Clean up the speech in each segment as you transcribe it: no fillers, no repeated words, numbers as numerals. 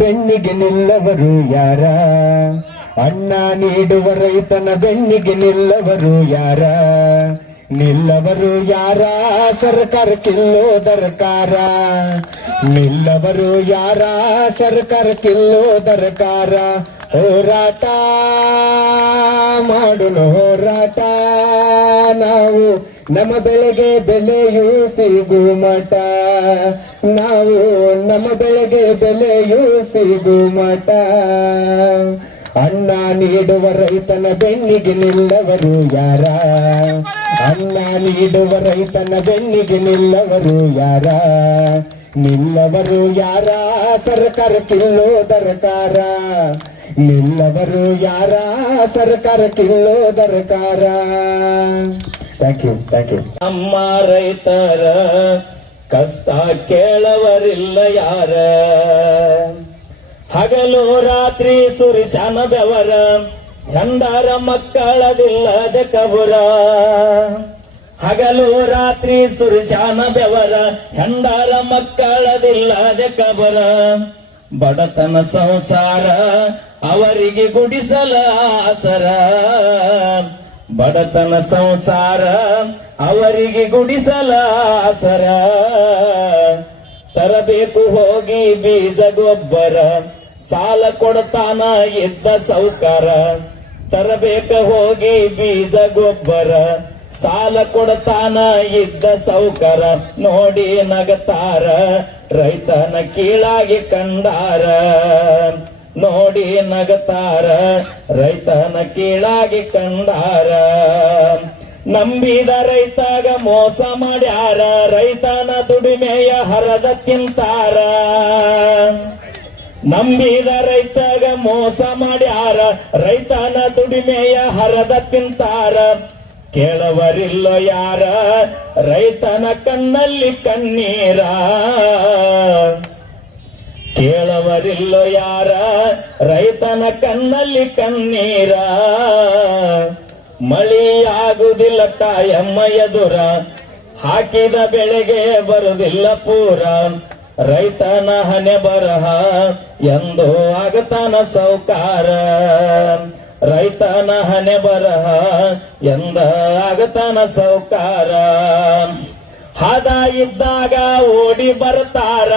ಬೆನ್ನಿಗೆ ನಿಲ್ಲವರು ಯಾರ? ಅನ್ನ ನೀಡುವ ರೈತನ ಬೆನ್ನಿಗೆ ನಿಲ್ಲವರು ಯಾರ? ನಿಲ್ಲವರು ಯಾರ? ಸರ್ಕಾರಕ್ಕಿಲ್ಲೋ ದರಕಾರ. ನಿಲ್ಲವರು ಯಾರ? ಸರ್ಕಾರಕ್ಕಿಲ್ಲೋ ದರಕಾರ. ಹೋರಾಟ ಮಾಡೋಣ ಹೋರಾಟ, ನಾವು ನಮ್ಮ ಬೆಳೆಗೆ ಬೆಲೆಯೂ ಸಿಗು ಮಠ. ನಾವು ನಮ್ಮ ಬೆಳೆಗೆ ಬೆಲೆಯೂ ಸಿಗು ಮಠ. ಅನ್ನ ನೀಡುವ ರೈತನ ಬೆನ್ನಿಗೆ ನಿಲ್ಲವರು ಯಾರ? ಅನ್ನ ನೀಡುವ ರೈತನ ಬೆನ್ನಿಗೆ ನಿಲ್ಲವರು ಯಾರ? ನಿಲ್ಲವರು ಯಾರ? ಸರ್ಕಾರಕ್ಕಿಲ್ಲೋ ದರಕಾರ. ನಿಲ್ಲವರು ಯಾರ? ಸರ್ಕಾರಕ್ಕಿಲ್ಲೋ ದರಕಾರ. Thank you. ನಮ್ಮ ರೈತರ ಕಷ್ಟ ಕೇಳವರಿಲ್ಲ ಯಾರ? ಹಗಲು ರಾತ್ರಿ ಸುರಿಶಾನ ಬೆವರ, ಹೆಂಡರ ಮಕ್ಕಳದಿಲ್ಲದ ಕಬುರ. ಹಗಲು ರಾತ್ರಿ ಸುರಿಶಾನ ಬೆವರ, ಹೆಂಡರ ಮಕ್ಕಳದಿಲ್ಲದ ಕಬುರ. ಬಡತನ ಸಂಸಾರ ಅವರಿಗೆ ಗುಡಿಸಲ ಆಸರ. ಬಡತನ ಸಂಸಾರ ಅವರಿಗೆ ಗುಡಿಸಲ ಆಸರ. ತರಬೇಕು ಹೋಗಿ ಬೀಜ ಗೊಬ್ಬರ, ಸಾಲ ಕೊಡ್ತಾನ ಇದ್ದ ಸೌಕಾರ. ತರಬೇಕ ಹೋಗಿ ಬೀಜ ಗೊಬ್ಬರ, ಸಾಲ ಕೊಡ್ತಾನ ಇದ್ದ ಸೌಕಾರ. ನೋಡಿ ನಗತಾರ ರೈತನ ಕೀಳಾಗಿ ಕಂಡಾರ. ನೋಡಿ ನಗತಾರ ರೈತನ ಕೀಳಾಗಿ ಕಂಡಾರ. ನಂಬಿದ ರೈತಗ ಮೋಸ ಮಾಡ್ಯಾರ, ರೈತನ ದುಡಿಮೆಯ ಹರದ ತಿಂತಾರ. ನಂಬಿದ ರೈತಗ ಮೋಸ ಮಾಡ್ಯಾರ, ರೈತನ ದುಡಿಮೆಯ ಹರದ ತಿಂತಾರ. ಕೇಳವರಿಲ್ಲ ಯಾರ? ರೈತನ ಕಣ್ಣಲ್ಲಿ ಕಣ್ಣೀರ. ಕೇಳವರಿಲ್ಲ ಯಾರ? ರೈತನ ಕಣ್ಣಲ್ಲಿ ಕಣ್ಣೀರ. ಮಳೆಯಾಗುವುದಿಲ್ಲ ಕಾಯಮ್ಮ ಎದುರ, ಹಾಕಿದ ಬೆಳೆಗೆ ಬರುವುದಿಲ್ಲ ಪೂರ. ರೈತನ ಹಣೆ ಬರಹ ಎಂದು ಆಗತಾನ ಸೌಕಾರ. ರೈತನ ಹಣೆ ಬರಹ ಎಂದ ಆಗತಾನ ಸೌಕಾರ. ಹದ ಇದ್ದಾಗ ಓಡಿ ಬರ್ತಾರ,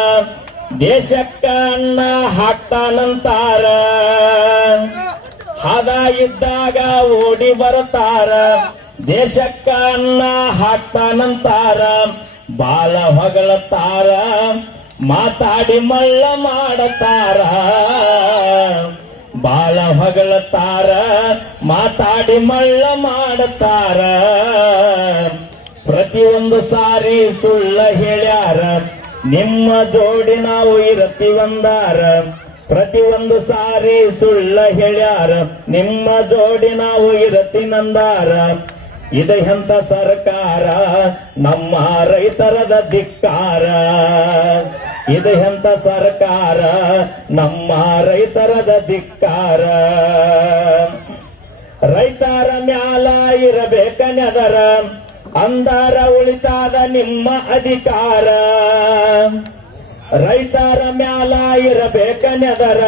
ದೇಶಕ್ಕ ಅನ್ನ ಹಾಕ್ತಾನಂತಾರ. ಹದ ಇದ್ದಾಗ ಓಡಿ ಬರ್ತಾರ, ದೇಶಕ್ಕ ಅನ್ನ ಹಾಕ್ತಾನಂತಾರ. ಬಾಳ ಹೊಗಳತಾರ, ಮಾತಾಡಿ ಮಳ್ಳ ಮಾಡತಾರ. ಬಾಳ ಹೊಗಳತಾರ, ಮಾತಾಡಿ ಮಳ್ಳ ಮಾಡತಾರ. ಪ್ರತಿಯೊಂದು ಸಾರಿ ಸುಳ್ಳ ಹೇಳ್ಯಾರ, ನಿಮ್ಮ ಜೋಡಿ ನಾವು ಇರತೀವಂದಾರ. ಪ್ರತಿಯೊಂದು ಸಾರಿ ಸುಳ್ಳ ಹೇಳ್ಯಾರ, ನಿಮ್ಮ ಜೋಡಿ ನಾವು ಇರತೀನಂದಾರ. ಇದು ಎಂತ ಸರ್ಕಾರ? ನಮ್ಮ ರೈತರದ ಧಿಕ್ಕಾರ. ಇದು ಎಂತ ಸರ್ಕಾರ? ನಮ್ಮ ರೈತರದ ಧಿಕ್ಕಾರ. ರೈತರ ಮ್ಯಾಲ ಇರಬೇಕ ನೆದರ, ಅಂದಾರ ಉಳಿತಾದ ನಿಮ್ಮ ಅಧಿಕಾರ. ರೈತರ ಮ್ಯಾಲ ಇರಬೇಕ ನೆದರ,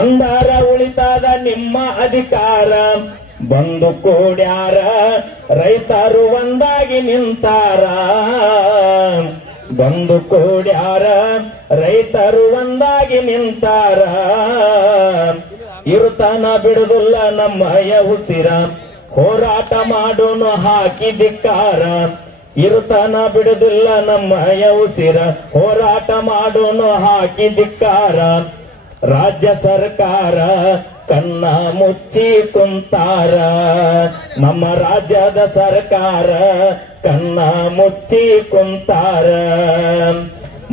ಅಂದಾರ ಉಳಿತಾದ ನಿಮ್ಮ ಅಧಿಕಾರ. ಬಂದು ಕೂಡ್ಯಾರ ರೈತರು ಒಂದಾಗಿ ನಿಂತಾರ. ಬಂದು ಕೂಡ್ಯಾರ ರೈತರು ಒಂದಾಗಿ ನಿಂತಾರ. ಇರುತ್ತಾನ ಬಿಡುದಿಲ್ಲ ನಮ್ಮಯ ಉಸಿರ, ಹೋರಾಟ ಮಾಡೋನು ಹಾಕಿ ಧಿಕ್ಕಾರ. ಇರುತ್ತಾನ ಬಿಡುದಿಲ್ಲ ನಮ್ಮಯ ಉಸಿರ, ಹೋರಾಟ ಮಾಡೋನು ಹಾಕಿ ಧಿಕ್ಕಾರ. ರಾಜ್ಯ ಸರ್ಕಾರ ಕಣ್ಣ ಮುಚ್ಚಿ ಕುಂತಾರ, ನಮ್ಮ ರಾಜ್ಯದ ಸರ್ಕಾರ ಕಣ್ಣ ಮುಚ್ಚಿ ಕುಂತಾರ.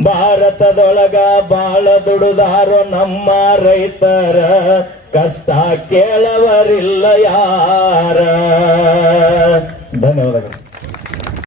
ಭಾರತದೊಳಗ ಬಾಳ ದುಡುದಾರು ನಮ್ಮ ರೈತರ, ಕಷ್ಟ ಕೇಳವರಿಲ್ಲ ಯಾರ. ಧನ್ಯವಾದಗಳು.